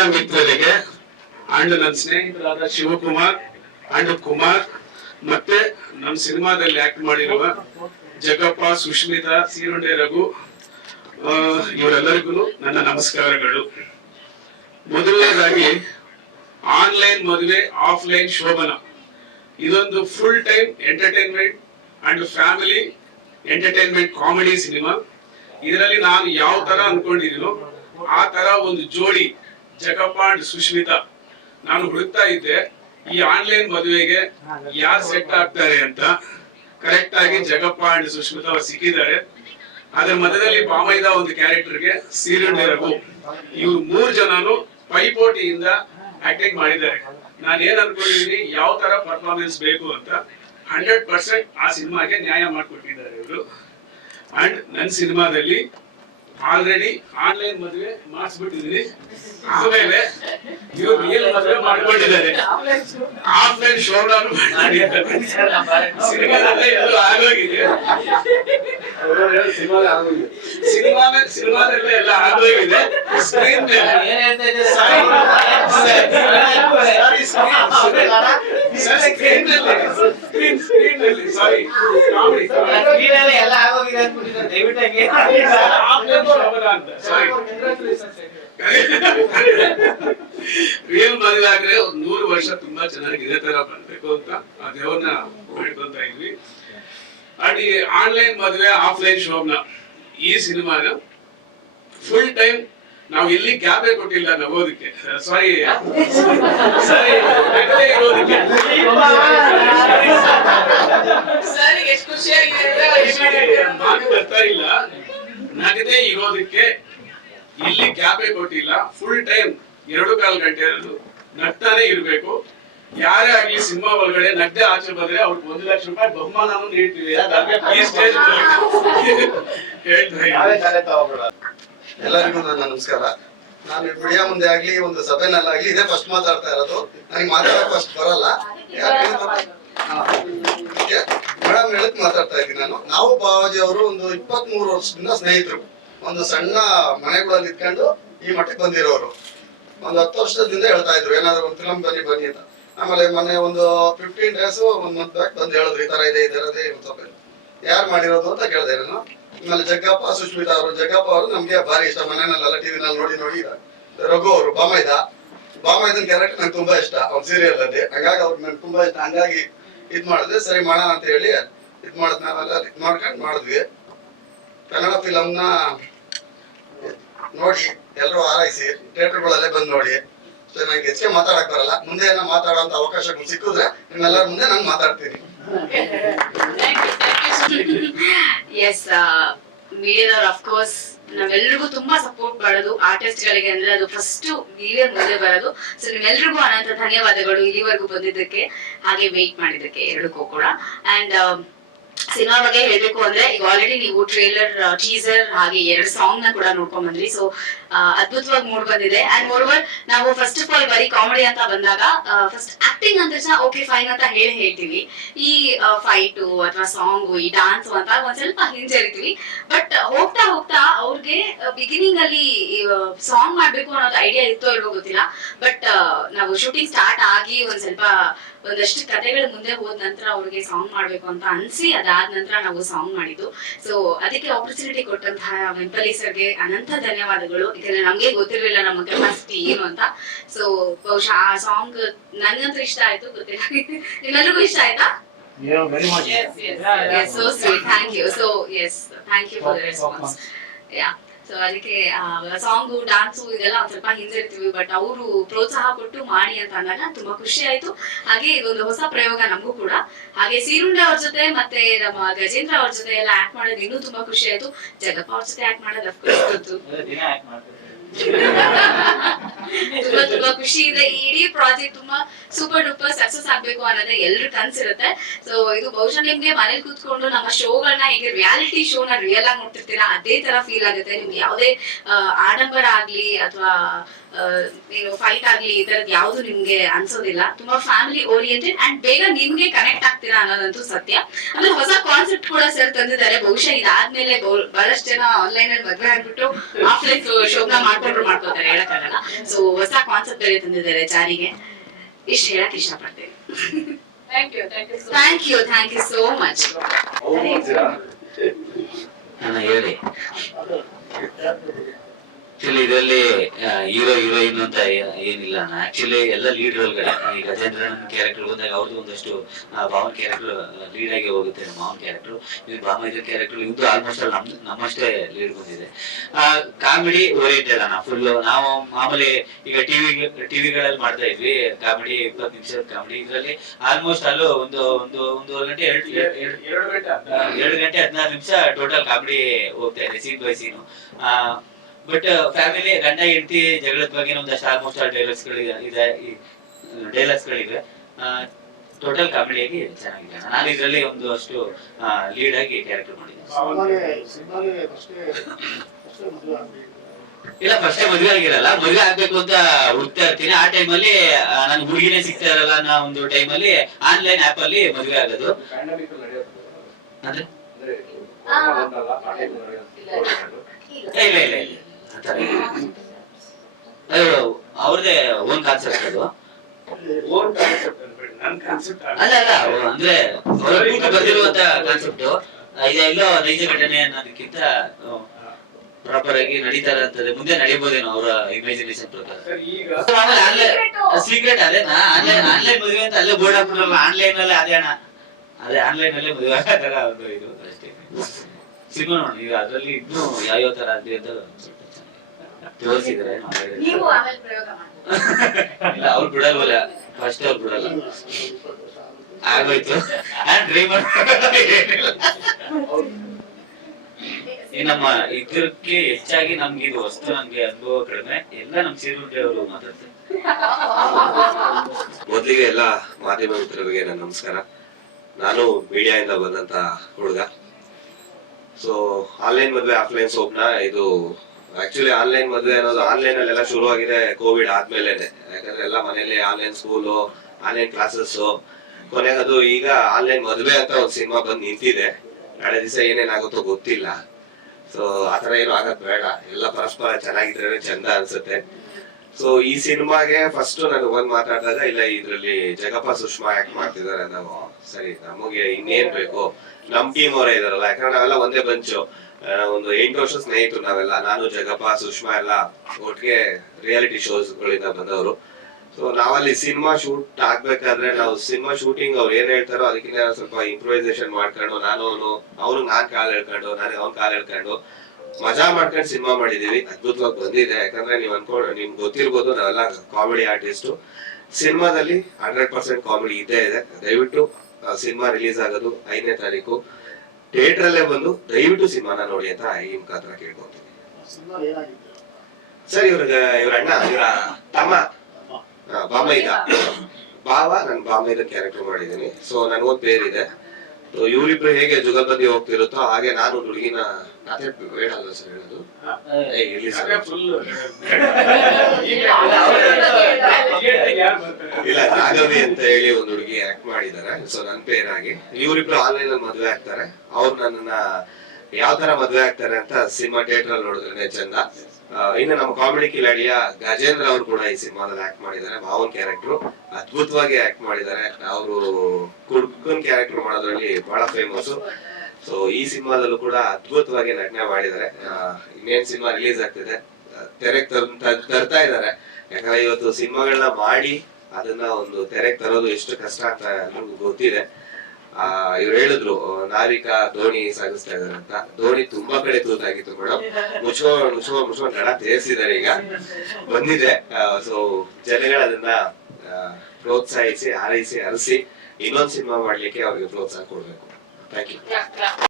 Media ಮಿತ್ರರಿಗೆ and ನನ್ನ ಸ್ನೇಹಿತರಾದ Shivakumar and Kumar ಮತ್ತೆ ನಮ್ಮ ಸಿನಿಮಾದಲ್ಲಿ ಆಕ್ಟ್ ಮಾಡಿರುವ ಜಗಪ್ಪ, ಸುಷ್ಮಿತಾ, ಸೀರುಂಡೆ ರಘು ಇವರೆಲ್ಲರಿಗೂ ನನ್ನ ನಮಸ್ಕಾರಗಳು. ಮೊದಲನೇದಾಗಿ ಆನ್ಲೈನ್ ಮದುವೆ ಆಫ್ಲೈನ್ ಶೋಭನ ಇದೊಂದು full time entertainment and family entertainment comedy cinema. ಇದರಲ್ಲಿ ನಾನು ಯಾವ ತರ ಅನ್ಕೊಂಡಿದ್ದೀನೋ ಆ ತರ ಒಂದು ಜೋಡಿ ಜಗಪ್ಪ ಅಂಡ್ ಸುಷ್ಮಿತಾ ನಾನು ಹುಡುಕ್ತಾ ಇದ್ದೆ. ಈ ಆನ್ಲೈನ್ ಮದುವೆಗೆ ಯಾರು ಸೆಟ್ ಆಗ್ತಾರೆ ಅಂತ ಕರೆಕ್ಟ್ ಆಗಿ ಜಗಪ್ಪ ಅಂಡ್ ಸುಷ್ಮಿತಾ ಅವ್ರು ಸಿಕ್ಕಿದ್ದಾರೆ. ಅದರ ಮಧ್ಯದಲ್ಲಿ ಬಾಮೈದ ಒಂದು ಕ್ಯಾರೆಕ್ಟರ್ಗೆ ಸೀರುಂಡೆ ರಘು, ಇವ್ರು 3 ಜನನು ಪೈಪೋಟಿಯಿಂದ ಆಕ್ಟಿಂಗ್ ಮಾಡಿದ್ದಾರೆ. ನಾನು ಏನ್ ಅನ್ಕೊಂಡಿದ್ದೀನಿ ಯಾವ ತರ ಪರ್ಫಾರ್ಮೆನ್ಸ್ ಬೇಕು ಅಂತ 100% ಆ ಸಿನಿಮಾಗೆ ನ್ಯಾಯ ಮಾಡಿಕೊಟ್ಟಿದ್ದಾರೆ ಇವರು. ಅಂಡ್ ನನ್ನ ಸಿನಿಮಾದಲ್ಲಿ ಆಲ್ರೆಡಿ ಆನ್ಲೈನ್ ಮದುವೆ ಮಾಡಿಸ್ಬಿಟ್ಟಿದ್ದೀನಿ. ಆಮೇಲೆ ಇವ್ರು ರಿಯಲ್ ಮದುವೆ ಮಾಡ್ಕೊಂಡಿದ್ದಾರೆ, ಆಫ್ಲೈನ್ ಶೋ ಮಾಡಿದ್ದಾರೆ. ಸಿನಿಮಾದಲ್ಲೇ ಎಲ್ಲ ಆಗೋಗಿದೆ, ಸಿನಿಮಾದಲ್ಲೇ ಎಲ್ಲ ಆಗೋಗಿದೆ. ಸ್ಕ್ರೀನ್ ಸಾರಿ ರಿಯಲ್ ಮದುವೆ ಆದ್ರೆ 100 ವರ್ಷ ತುಂಬಾ ಚೆನ್ನಾಗಿ ಇದೇ ತರ ಬರ್ಬೇಕು ಅಂತ ಆ ದೇವ್ರನ್ನ ಮಾಡ್ಕೊಂತ ಇದ್ವಿ. ಅಂಡ್ ಈ ಆನ್ಲೈನ್ ಮದುವೆ ಆಫ್ಲೈನ್ ಶೋಭನ ಈ ಸಿನಿಮಾನ ಫುಲ್ ಟೈಮ್ ನಾವು ಎಲ್ಲಿ ಗ್ಯಾಪೇ ಕೊಟ್ಟಿಲ್ಲ ನಗೋದಕ್ಕೆ, ಸಾರಿ ಇರೋದಕ್ಕೆ. ಮಾತು ಬರ್ತಾ ಇಲ್ಲ, ನಗದೇ ಇರೋದಕ್ಕೆ ಇಲ್ಲಿ ಗ್ಯಾಪೇ ಕೊಟ್ಟಿಲ್ಲ. ಫುಲ್ ಟೈಮ್ 2.25 ಗಂಟೆ ನಗ್ತಾನೆ ಇರ್ಬೇಕು. ಯಾರೇ ಆಗ್ಲಿ ಸಿನಿಮಾ ಒಳಗಡೆ ನಗ್ದೆ ಆಚೆ ಬಂದ್ರೆ ಅವ್ರಿಗೆ 1 ಲಕ್ಷ ರೂಪಾಯಿ ಬಹುಮಾನನೂ ನೀಡ್ತೀವಿ. ಈ ಸ್ಟೇಜ್ ಎಲ್ಲರಿಗೂ ನನ್ನ ನಮಸ್ಕಾರ. ನಾನು ಮೀಡಿಯಾ ಮುಂದೆ ಆಗ್ಲಿ ಒಂದು ಸಭೆನಲ್ಲಾಗ್ಲಿ ಇದೇ ಫಸ್ಟ್ ಮಾತಾಡ್ತಾ ಇರೋದು. ನನಗೆ ಮಾತಾಡೋಕೆ ಫಸ್ಟ್ ಬರಲ್ಲ, ಮೇಡಮ್ ಹೇಳಕ್ ಮಾತಾಡ್ತಾ ಇದ್ದೀನಿ ನಾನು. ನಾವು ಬಾವಾಜಿ ಅವರು ಒಂದು 23 ವರ್ಷದಿಂದ ಸ್ನೇಹಿತರು. ಒಂದು ಸಣ್ಣ ಮನೆಗಳಲ್ಲಿ ಇದ್ಕೊಂಡು ಈ ಮಟ್ಟಕ್ಕೆ ಬಂದಿರೋರು. ಒಂದು 10 ವರ್ಷದಿಂದ ಹೇಳ್ತಾ ಇದ್ರು ಏನಾದ್ರು ಒಂದು ಫಿಲಂ ಬನ್ನಿ ಅಂತ. ಆಮೇಲೆ ಮೊನ್ನೆ ಒಂದು 15 ಡೇಸ್ 1 ಮಂತ್ ಬ್ಯಾಕ್ ಬಂದು ಹೇಳಿದ್ರು ಈ ತರ ಇದೆ ಸ್ವಲ್ಪ ಯಾರು ಮಾಡಿರೋದು ಅಂತ ಕೇಳಿದೆ ನಾನು. ಆಮೇಲೆ ಜಗ್ಗಪ್ಪ, ಸುಷ್ಮಿತಾ ಅವರು. ಜಗ್ಗಪ್ಪ ಅವರು ನಮ್ಗೆ ಭಾರಿ ಇಷ್ಟ, ಮನೆಯಲ್ಲೆಲ್ಲ ಟಿವಿನಲ್ಲಿ ನೋಡಿ. ರಘು ಅವರು ಬಾಮೈದನ್ ಕ್ಯಾರೆಕ್ಟರ್ ನಂಗೆ ತುಂಬಾ ಇಷ್ಟ ಅವ್ರ ಸೀರಿಯಲ್ ಅಲ್ಲಿ. ಹಂಗಾಗಿ ಅವ್ರಿಗೆ ನಂಗೆ ತುಂಬಾ ಇಷ್ಟ. ಹಂಗಾಗಿ ಇದ್ ಮಾಡಿದ್ವಿ, ಸರಿ ಮಾಡೋಣ ಅಂತ ಹೇಳಿ ಇದ್ ಮಾಡಿದ್ಮೇಲೆ ಮಾಡ್ಕೊಂಡು ಮಾಡಿದ್ವಿ. ಕನ್ನಡ ಫಿಲಂನ ನೋಡಿ ಎಲ್ಲರೂ ಆರೈಸಿ ಥಿಯೇಟರ್ಗಳಲ್ಲೇ ಬಂದು ನೋಡಿ. ಸೊ ನಂಗೆ ಹೆಚ್ಚಿಗೆ ಮಾತಾಡಕ್ ಬರಲ್ಲ, ಮುಂದೆ ಏನೋ ಮಾತಾಡೋಂತ ಅವಕಾಶಗಳು ಸಿಕ್ಕಿದ್ರೆ ನಿಮ್ಮೆಲ್ಲರ ಮುಂದೆ ನಾನು ಮಾತಾಡ್ತೀನಿ. ಎಸ್, ಮೀಡಿಯಾದವ್ರು ಆಫ್ ಕೋರ್ಸ್ ನಾವೆಲ್ರಿಗೂ ತುಂಬಾ ಸಪೋರ್ಟ್ ಮಾಡೋದು ಆರ್ಟಿಸ್ಟ್ ಗಳಿಗೆ ಅಂದ್ರೆ ಅದು ಫಸ್ಟ್ ನೀವೇ ಮುಂದೆ ಬರೋದು. ಸೊ ನಿಮ್ಮೆಲ್ರಿಗೂ ಅನಂತ ಧನ್ಯವಾದಗಳು ಇಲ್ಲಿವರೆಗೂ ಬಂದಿದ್ದಕ್ಕೆ, ಹಾಗೆ ವೇಟ್ ಮಾಡಿದ್ದಕ್ಕೆ ಎರಡಕ್ಕೂ ಕೂಡ. ಅಂಡ್ ಸಿನಿಮಾ ಬಗ್ಗೆ ಹೇಳ್ಬೇಕು ಅಂದ್ರೆ ಈಗ ಆಲ್ರೆಡಿ ನೀವು ಟ್ರೇಲರ್, ಟೀಸರ್ ಹಾಗೆ 2 ಸಾಂಗ್ ನ ಕೂಡ ನೋಡ್ಕೊಂಡ್ ಬಂದ್ರಿ. ಸೊ ಅದ್ಭುತವಾಗಿ ಮೂಡ್ ಬಂದಿದೆ. ಅಂಡ್ ಮೋರ್ಓವರ್ ನಾವು ಫಸ್ಟ್ ಆಫ್ ಆಲ್ ಬರೀ ಕಾಮಿಡಿ ಅಂತ ಬಂದಾಗ ಫಸ್ಟ್ ಆಕ್ಟಿಂಗ್ ಅಂತ ಓಕೆ ಫೈನ್ ಅಂತ ಹೇಳ್ತೀವಿ. ಈ ಫೈಟು ಅಥವಾ ಸಾಂಗು, ಈ ಡಾನ್ಸ್ ಅಂತ ಒಂದ್ ಸ್ವಲ್ಪ ಹಿಂಜರಿತೀವಿ. ಬಟ್ ಹೋಗ್ತಾ ಅವ್ರಿಗೆ ಬಿಗಿನಿಂಗ್ ಅಲ್ಲಿ ಸಾಂಗ್ ಮಾಡ್ಬೇಕು ಅನ್ನೋದು ಐಡಿಯಾ ಇತ್ತೋ ಇಲ್ವೋ ಗೊತ್ತಿಲ್ಲ. ಬಟ್ ನಾವು ಶೂಟಿಂಗ್ ಸ್ಟಾರ್ಟ್ ಆಗಿ ಒಂದಷ್ಟು ಕಥೆಗಳು ಮುಂದೆ ಹೋದ ನಂತರ ಅವ್ರಿಗೆ ಸಾಂಗ್ ಮಾಡ್ಬೇಕು ಅಂತ ಅನ್ಸಿ ಅದಾದ ನಂತರ ನಾವು ಸಾಂಗ್ ಮಾಡಿದ್ದು. ಸೊ ಅದಕ್ಕೆ ಆಪರ್ಚುನಿಟಿ ಕೊಟ್ಟಂತಹ ವೆಂಪಲಿ ಸರ್ಗೆ ಅನಂತ ಧನ್ಯವಾದಗಳು. ಯಾಕಂದ್ರೆ ನಮ್ಗೆ ಗೊತ್ತಿರ್ಲಿಲ್ಲ ನಮ್ಮ ಕೆಪಾಸಿಟಿ ಏನು ಅಂತ. ಸೊ ಬಹುಶಃ ಆ ಸಾಂಗ್ ನನ್ಗಂತೂ ಇಷ್ಟ ಆಯ್ತು, ಗೊತ್ತಿಲ್ಲ ನಿಮ್ಮೆಲ್ಲರಿಗೂ ಇಷ್ಟ ಆಯ್ತಾ? So sweet, thank you. So yes, thank you for the response. Yeah. So ಅದಕ್ಕೆ ಸಾಂಗು, ಡಾನ್ಸು ಇದೆಲ್ಲ ಒಂದ್ ಸ್ವಲ್ಪ ಹಿಂದಿರ್ತೀವಿ. ಬಟ್ ಅವರು ಪ್ರೋತ್ಸಾಹ ಕೊಟ್ಟು ಮಾಡಿ ಅಂತ ಅಂದಾಗ ತುಂಬಾ ಖುಷಿ ಆಯ್ತು. ಹಾಗೆ ಇದೊಂದು ಹೊಸ ಪ್ರಯೋಗ ನಮಗೂ ಕೂಡ. ಹಾಗೆ ಸೀರುಂಡೆ ಅವ್ರ ಜೊತೆ ಮತ್ತೆ ನಮ್ಮ ಗಜೇಂದ್ರ ಅವ್ರ ಜೊತೆ ಎಲ್ಲ ಆಕ್ಟ್ ಮಾಡೋದು ಇನ್ನೂ ತುಂಬಾ ಖುಷಿ ಆಯ್ತು. ಜಗಪ್ಪ ಅವ್ರ ಜೊತೆ ಆಕ್ಟ್ ಮಾಡೋದು ಅಫ್ಕೋರ್ಸ್ ಗೊತ್ತು. ತುಂಬಾ ಖುಷಿ ಇದೆ. ಈ ಇಡೀ ಪ್ರಾಜೆಕ್ಟ್ ತುಂಬಾ ಸೂಪರ್ ಡೂಪರ್ ಸಕ್ಸಸ್ ಆಗ್ಬೇಕು ಅನ್ನೋದೇ ಎಲ್ರ ಕನ್ಸಿರುತ್ತೆ. ಸೊ ಇದು ಬಹುಶಃ ನಿಮ್ಗೆ ಮನೇಲಿ ಕೂತ್ಕೊಂಡು ನಮ್ಮ ಶೋಗಳನ್ನ ಹೀಗೆ ರಿಯಾಲಿಟಿ ಶೋನ ರಿಯಲ್ ಆಗಿ ನೋಡ್ತಿರ್ತೀರಾ ಅದೇ ತರ ಫೀಲ್ ಆಗುತ್ತೆ. ನಿಮ್ಗೆ ಯಾವುದೇ ಆಡಂಬರ ಆಗ್ಲಿ ಅಥವಾ ಏನು ಫೈಟ್ ಆಗ್ಲಿ ಈ ತರದ್ ಯಾವ್ದು ನಿಮ್ಗೆ ಅನ್ಸೋದಿಲ್ಲ. ತುಂಬಾ ಫ್ಯಾಮಿಲಿ ಓರಿಯೆಂಟೆಡ್ ಅಂಡ್ ಬೇಗ ನಿಮ್ಗೆ ಕನೆಕ್ಟ್ ಆಗ್ತೀರಾ ಅನ್ನೋದಂತೂ ಸತ್ಯ. ಆಮೇಲೆ ಹೊಸ ಕಾನ್ಸೆಪ್ಟ್ ಕೂಡ ಸರ್ ತಂದಿದ್ದಾರೆ. ಬಹುಶಃ ಇದಾದ್ಮೇಲೆ ಬಹಳಷ್ಟು ಜನ ಆನ್ಲೈನ್ ಅಲ್ಲಿ ಮದ್ವೆ ಆಗ್ಬಿಟ್ಟು ಆಫ್ಲೈನ್ ಶೋನ ಮಾಡ್ಕೋತಾರೆ, ಹೇಳಕ್ಕಾಗಲ್ಲ. ಸೊ ಹೊಸ ಕಾನ್ಸೆಪ್ಟ್ ಅಲ್ಲಿ ತಂದಿದ್ದಾರೆ ಜಾರಿಗೆ. ಇಷ್ಟು ಹೇಳಕ್ ಇಷ್ಟಪಡ್ತೇನೆ. Thank you so much. ಹೇಳಿ ಆಕ್ಚುಲಿ ಇದರಲ್ಲಿ ಹೀರೋ ಹೀರೋಯಿನ್ ಅಂತ ಏನಿಲ್ಲ. ಆಕ್ಚುಲಿ ಎಲ್ಲ ಲೀಡ್ ರೋಲ್ಗಳೇ. ಈ ಗಜೇಂದ್ರನ್ ಕ್ಯಾರೆಕ್ಟರ್ ಬಂದಾಗ ಅವ್ರದ್ದು ಒಂದಷ್ಟು ಭಾವನ್ ಕ್ಯಾರೆಕ್ಟರ್ ಲೀಡ್ ಆಗಿ ಹೋಗುತ್ತೆ. ಮಾವನ್ ಕ್ಯಾರೆಕ್ಟರ್ ಇದು ಭಾಮೈದ್ರ ಕ್ಯಾರೆಕ್ಟರ್ ಇದು ಆಲ್ಮೋಸ್ಟ್ ಅಲ್ಲಿ ನಮ್ಮಷ್ಟೇ ಲೀಡ್ ಬಂದಿದೆ. ಕಾಮಿಡಿ ಓರಿಯೆಂಟೆಡ್ ಅಣ್ಣ ಫುಲ್. ನಾವು ಮಾಮೂಲಿ ಈಗ ಟಿವಿಗಳಲ್ಲಿ ಮಾಡ್ತಾ ಇದ್ವಿ ಕಾಮಿಡಿ, 20 ನಿಮಿಷದ ಕಾಮಿಡಿ. ಇದರಲ್ಲಿ ಆಲ್ಮೋಸ್ಟ್ ಅಲ್ಲೂ ಒಂದೂವರೆ ಗಂಟೆ 2 ಗಂಟೆ 16 ನಿಮಿಷ ಟೋಟಲ್ ಕಾಮಿಡಿ ಹೋಗ್ತಾ ಇದೆ, scene by scene. But family ಗಂಡ ಹೆಂಡತಿ ಜಗಳದ ಬಗ್ಗೆ ಒಂದಷ್ಟು ಆಲ್ಮೋಸ್ಟ್ ಡೈಲಾಗ್ಸ್ ಗಳಿವೆ. ಟೋಟಲ್ ಕಾಮಿಡಿಯಾಗಿ ಚೆನ್ನಾಗಿದೆ. ನಾನು ಇದರಲ್ಲಿ ಒಂದಷ್ಟು ಲೀಡ್ ಆಗಿ ಕ್ಯಾರೆಕ್ಟರ್ ಮಾಡಿದ್ದೀನಿ. ಇಲ್ಲ ಫಸ್ಟ್ ಮದುವೆ ಆಗಿರಲ್ಲ, ಮದುವೆ ಆಗ್ಬೇಕು ಅಂತ ಹುಡುಕ್ತಾ ಇರ್ತೀನಿ. ಆ ಟೈಮಲ್ಲಿ ನನ್ ಹುಡುಗಿನೇ ಸಿಗ್ತಾ ಇರಲ್ಲ ಅನ್ನೋ ಒಂದು ಟೈಮಲ್ಲಿ ಆನ್ಲೈನ್ ಆಪ್ ಅಲ್ಲಿ ಮದುವೆ ಆಗೋದು. ಅಂದ್ರೆ ಇಲ್ಲ ಇಲ್ಲ ಇಲ್ಲ ಅವ್ರದೇ ಓನ್ ಕಾನ್ಸೆಪ್ಟ್ ಅದು. ಅಲ್ಲ ಅಲ್ಲ ಅಂದ್ರೆ ಬಂದಿರುವಂತ ಕಾನ್ಸೆಪ್ಟ್ ಇದೆಲ್ಲೋ ನೈಜ ಘಟನೆ ಅನ್ನೋದಕ್ಕಿಂತ ಪ್ರಾಪರ್ ಆಗಿ ನಡೀತಾ ಇರ್ತದೆ. ಮುಂದೆ ನಡೀಬೋದೇನೋ ಅವರ ಇಮ್ಯಾಜಿನೇಷನ್ ಪ್ರಕಾರ. ಸೀಕ್ರೆಟ್ ಅದೇನಾ? ಆನ್ಲೈನ್ ಮದುವೆ ಅಂತ ಅಲ್ಲೇ ಬೋರ್ಡ್ ಹಾಕ್ಬಿಟ್ರಲ್ಲ, ಆನ್ಲೈನ್ ಅಲ್ಲೇ ಅದೇ ಅಣ್ಣ, ಅದೇ ಆನ್ಲೈನ್ ಅಲ್ಲೇ ಮದುವೆ ಆಗಲ್ಲ ಒಂದು ಇದು ಅಷ್ಟೇ. ಸಿನಿಮಾ ನೋಡಿ ಈಗ ಅದ್ರಲ್ಲಿ ಇನ್ನೂ ಯಾವ್ಯಾವ ತರ ಅದೇ ಅಂತ ತೋರಿಸಿದ್ರೆ ಇಲ್ಲ ಅವ್ರು ಬಿಡಲ್ವಲ್ಲ, ಫಸ್ಟ್ ಅವ್ರು ಬಿಡಲ್ಲ. ಆಗೋಯ್ತು ಟ್ರೈ ಈ ನಮ್ಮ ಇದಕ್ಕೆ ಹೆಚ್ಚಾಗಿ ನಮ್ಗೆ ಇದು ವಸ್ತು, ನಮ್ಗೆ ಅನುಭವ ಕಡಿಮೆ. ಎಲ್ಲ ನಮ್ ಸೀರುಂಡೆ ಅವರು ಮಾತಾಡ್ತಾರೆ. ಮೊದಲಿಗೆ ಎಲ್ಲ ಮಾಧ್ಯಮ ಮಿತ್ರರಿಗೆ ನನ್ನ ನಮಸ್ಕಾರ. ನಾನು ಮೀಡಿಯಾ ಇಂದ ಬಂದಂತ ಹುಡುಗ. ಸೊ ಆನ್ಲೈನ್ ಮದ್ವೆ ಆಫ್ಲೈನ್ ಸೋಪ್ನ ಇದು ಆಕ್ಚುಲಿ ಆನ್ಲೈನ್ ಮದ್ವೆ ಅನ್ನೋದು ಆನ್ಲೈನ್ ಅಲ್ಲೆಲ್ಲ ಶುರು ಆಗಿದೆ ಕೋವಿಡ್ ಆದ್ಮೇಲೆನೆ. ಯಾಕಂದ್ರೆ ಎಲ್ಲ ಮನೇಲಿ ಆನ್ಲೈನ್ ಸ್ಕೂಲು, ಆನ್ಲೈನ್ ಕ್ಲಾಸಸ್, ಕೊನೆಗದು ಈಗ ಆನ್ಲೈನ್ ಮದ್ವೆ ಅಂತ ಒಂದು ಸಿನಿಮಾ ಬಂದು ನಿಂತಿದೆ. ನಾಳೆ ದಿವಸ ಏನೇನಾಗುತ್ತೋ ಗೊತ್ತಿಲ್ಲ. ಸೊ ಆತರ ಏನು ಆಗದ್ ಬೇಡ, ಎಲ್ಲ ಪರಸ್ಪರ ಚೆನ್ನಾಗಿದ್ರೆ ಚಂದ ಅನ್ಸುತ್ತೆ. ಸೊ ಈ ಸಿನಿಮಾಗೆ ಫಸ್ಟ್ ನಾನು ಬಂದ್ ಮಾತಾಡಿದಾಗ ಇಲ್ಲ ಇದ್ರಲ್ಲಿ ಜಗಪ್ಪ ಸುಷ್ಮಾ ಆಕ್ಟ್ ಮಾಡ್ತಿದಾರೆ. ನಾವು ಸರಿ ನಮಗೆ ಇನ್ನೇನ್ ಬೇಕು, ನಮ್ ಟೀಮ್ ಅವರೇ ಇದಾರಲ್ಲ, ಯಾಕಂದ್ರೆ ನಾವೆಲ್ಲ ಒಂದೇ ಬಂಚು. ಒಂದು 8 ವರ್ಷ ಸ್ನೇಹಿತರು ನಾವೆಲ್ಲ. ನಾನು ಜಗಪ್ಪ ಸುಷ್ಮಾ ಎಲ್ಲ ಒಟ್ಟಿಗೆ ರಿಯಾಲಿಟಿ ಶೋಸ್ ಗಳಿಂದ ಬಂದವರು. ಸೊ ನಾವಲ್ಲಿ ಸಿನಿಮಾ ಶೂಟ್ ಆಗ್ಬೇಕಾದ್ರೆ ನಾವು ಸಿನಿಮಾ ಶೂಟಿಂಗ್ ಅವ್ರು ಏನ್ ಹೇಳ್ತಾರೋ ಅದಕ್ಕಿಂತ ಸ್ವಲ್ಪ ಇಂಪ್ರೂವೈಸೇಷನ್ ಮಾಡ್ಕೊಂಡು ನಾನು ಅವ್ನು ನಾನ್ ಕಾಲ್ ಹೇಳ್ಕೊಂಡು ನನಗೆ ಅವ್ನ್ ಕಾಲ್ ಹೇಳ್ಕೊಂಡು ಮಜಾ ಮಾಡ್ಕೊಂಡು ಸಿನಿಮಾ ಮಾಡಿದೀವಿ. ಅದ್ಭುತವಾಗಿ ಬಂದಿದೆ. ಯಾಕಂದ್ರೆ ನೀವ್ ನಿಮ್ಗೆ ಗೊತ್ತಿರ್ಬೋದು ನಾವೆಲ್ಲ ಕಾಮಿಡಿ ಆರ್ಟಿಸ್ಟ್. ಸಿನಿಮಾದಲ್ಲಿ 100% ಕಾಮಿಡಿ ಇದ್ದೇ ಇದೆ. ದಯವಿಟ್ಟು ಸಿನಿಮಾ ರಿಲೀಸ್ ಆಗೋದು 5ನೇ ತಾರೀಕು ಥಿಯೇಟರ್ ಅಲ್ಲೇ ಬಂದು ದಯವಿಟ್ಟು ಸಿನಿಮಾನ ನೋಡಿ ಅಂತ ಈ ಮುಖಾಂತರ ಕೇಳ್ಕೊಂತೀನಿ. ಸರ್ ಇವ್ರ ಅಣ್ಣ, ಇವರ ತಮ್ಮ ಬಾಮೈದ ಭಾವ, ನನ್ ಬಾಮೈದ ಕ್ಯಾರೆಕ್ಟರ್ ಮಾಡಿದೀನಿ. ಸೊ ನನ್ಗೊಂದ್ പേರಿದೆ. ಇವ್ರಿಬ್ರು ಹೇಗೆ ಜುಗಲ್ಬಂದಿ ಹೋಗ್ತಿರುತ್ತೋ ಹಾಗೆ ನಾನು ಹುಡುಗಿನ ಅದೇ ಬೇಡ ಅಲ್ವಾ ಸರ್ ಹೇಳೋದು? ಇರ್ಲಿ ಸರ್. ಇಲ್ಲ ರಾಘವಿ ಅಂತ ಹೇಳಿ ಒಂದ್ ಹುಡುಗಿ ಆಕ್ಟ್ ಮಾಡಿದಾರೆ. ಸೊ ನನ್ ಪೇರಾಗಿ ಇವ್ರಿಬ್ರು ಆನ್ಲೈನ್ ಅಲ್ಲಿ ಮದ್ವೆ ಆಗ್ತಾರೆ. ಅವ್ರು ನನ್ನನ್ನ ಯಾವ ತರ ಮದ್ವೆ ಆಗ್ತಾರೆ ಅಂತ ಸಿನಿಮಾ ಥಿಯೇಟರ್ ಅಲ್ಲಿ ನೋಡಿದ್ರೆ ಚಂದ. ಇನ್ನು ನಮ್ಮ ಕಾಮಿಡಿ ಕಿಲಾಡಿಯ ಗಜೇಂದ್ರ ಅವರು ಕೂಡ ಈ ಸಿನಿಮಾದಲ್ಲಿ ಆಕ್ಟ್ ಮಾಡಿದ್ದಾರೆ. ಮಾವನ್ ಕ್ಯಾರೆಕ್ಟರ್ ಅದ್ಭುತವಾಗಿ ಆಕ್ಟ್ ಮಾಡಿದ್ದಾರೆ. ಅವರು ಕುಡ್ಕನ್ ಕ್ಯಾರೆಕ್ಟರ್ ಮಾಡೋದ್ರಲ್ಲಿ ಬಹಳ ಫೇಮಸ್. ಸೊ ಈ ಸಿನಿಮಾದಲ್ಲೂ ಕೂಡ ಅದ್ಭುತವಾಗಿ ನಟನೆ ಮಾಡಿದ್ದಾರೆ. ಇನ್ನೇನ್ ಸಿನಿಮಾ ರಿಲೀಸ್ ಆಗ್ತಿದೆ, ತೆರೆಗೆ ತರ್ತಾ ಇದ್ದಾರೆ. ಯಾಕಂದ್ರೆ ಇವತ್ತು ಸಿನಿಮಾಗಳನ್ನ ಮಾಡಿ ಅದನ್ನ ಒಂದು ತೆರೆಗೆ ತರೋದು ಎಷ್ಟು ಕಷ್ಟ ಅಂತ ಎಲ್ರಿಗೂ ಗೊತ್ತಿದೆ. ಇವ್ರು ಹೇಳಿದ್ರು ನಾವಿಕಾ ದೋಣಿ ಸಾಗಿಸ್ತಾ ಇದಾರೆ ಅಂತ. ದೋಣಿ ತುಂಬಾ ಕಡೆ ತೂತಾಗಿತ್ತು ಮೇಡಮ್. ಮುಚ್ಕೊಂಡು ನಡ ತೇರಿಸಿದ್ದಾರೆ, ಈಗ ಬಂದಿದೆ. ಸೊ ಜನಗಳು ಅದನ್ನ ಪ್ರೋತ್ಸಾಹಿಸಿ, ಹಾರೈಸಿ, ಹರಿಸಿ ಇನ್ನೊಂದು ಸಿನಿಮಾ ಮಾಡ್ಲಿಕ್ಕೆ ಅವ್ರಿಗೆ ಪ್ರೋತ್ಸಾಹ ಕೊಡ್ಬೇಕು. Thank you.